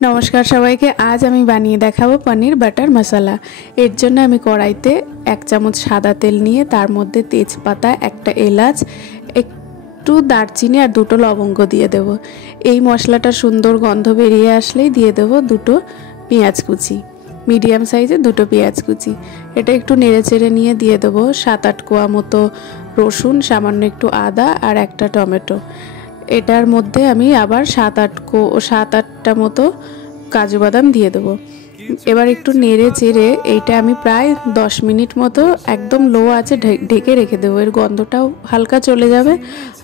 नमस्कार सबाइके आज आमी बानिए देखाबो पनीर बाटार मसाला। एर जोन्नो आमी कड़ाईते 1 चामच सादा तेल निये तार मध्य तेजपाता एकटा एलाच एकटू दारचिनी और दुटो लवंग दिए देव। एई मशलाटा सुंदर गन्ध बेरिये आसलेई दिए देव दुटो पेंयाज कुचि मीडियम साइजे दुटो पेंयाज कुचि। एटा एकटू नेड़े चेड़े निये दिए देव 7-8 कोया मतो रसुन, सामान्य एकटू आदा और एकटा टमेटो। एटार मध्य आमी आबार 7-8टा मतो काजू बादाम दिए देव। एबार एकटू नेड़े चेड़े एइटा आमी प्राय 10 मिनट मतो एकदम लो आँचे ढेके रेखे देव। एर गन्धटाও हालका चले जाबे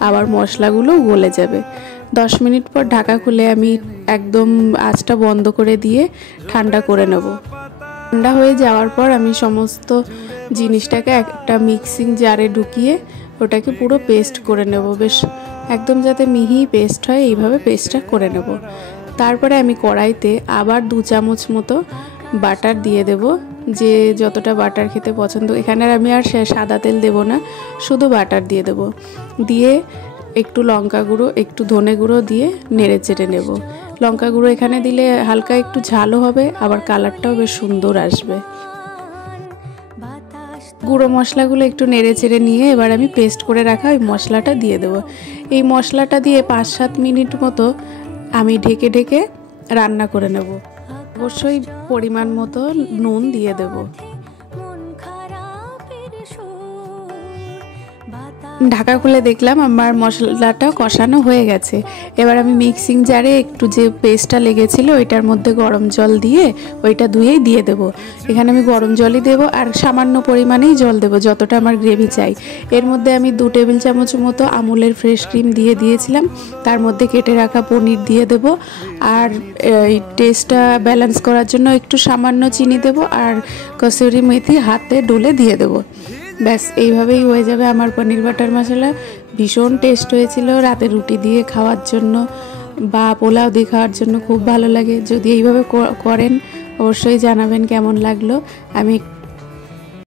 आबार मशलागुलो गले जाबे। 10 मिनट पर ढाका खुले आमी एकदम आँचटा बंद करे दिए ठंडा करे नेब। ठंडा हये जाওয়ার पर आमी समस्त जिनिसटाके एकटा मिक्सिंग जारे ढुकिए ओटाके पुरो पेस्ट करे नेब। बेश एकदम जाते मिहि पेस्ट हय एइभाবে पेस्टटा करे नेब। तारपरे आमी कड़ाईते आबार 2 चामच मतो बाटार दिए देब। जे যতটা बाटार खेते पछंद एखाने आमी आर सादा तेल देब ना, शुधु बाटार दिए देब। दिए एकटू लंका गुঁড়ো एकटू धने गुঁড়ো दिए नेड़े चेड़े नेब। लंका गुঁড়ো एखाने दिले हालका एकटू झालो होबे आबार कालारटाও बेश सुंदर आसबे। गुঁড়ো मशलागुलो एकटू नेड़े चेड़े निये एबार आमी पेस्ट करे राखा ओई मशलाटा दिए देब। এই মশলাটা দিয়ে 5-7 মিনিট মতো আমি ঢেকে ঢেকে রান্না করে নেব। অবশ্যই পরিমাণ মতো নুন দিয়ে দেব। ঢাকা খুলে দেখলাম আমার মশলাটা কষানো হয়ে গেছে। এবার আমি মিক্সিং জারে একটু যে পেস্টটা লেগেছিল ওইটার মধ্যে গরম জল দিয়ে ওইটা ধুয়েই দিয়ে দেব। এখানে আমি গরম জলই দেব আর সামান্য পরিমাণেই জল দেব যতটা আমার গ্রেভি চাই। এর মধ্যে আমি 2 টেবিল চামচ মতো আমুলের ফ্রেশ ক্রিম দিয়ে দিয়েছিলাম। তার মধ্যে কেটে রাখা পনির দিয়ে দেব আর এই টেস্টটা ব্যালেন্স করার জন্য একটু সামান্য চিনি দেব আর কসুরি মেথি হাতে ডলে দিয়ে দেব। ব্যাস এইভাবেই হয়ে যাবে আমার পনির বাটার মশলা। ভীষণ টেস্ট হয়েছিল, রাতে রুটি দিয়ে খাওয়ার জন্য বা পোলাও দিয়ে খাওয়ার জন্য খুব ভালো লাগে। যদি এইভাবে করেন অবশ্যই জানাবেন কেমন লাগলো। আমি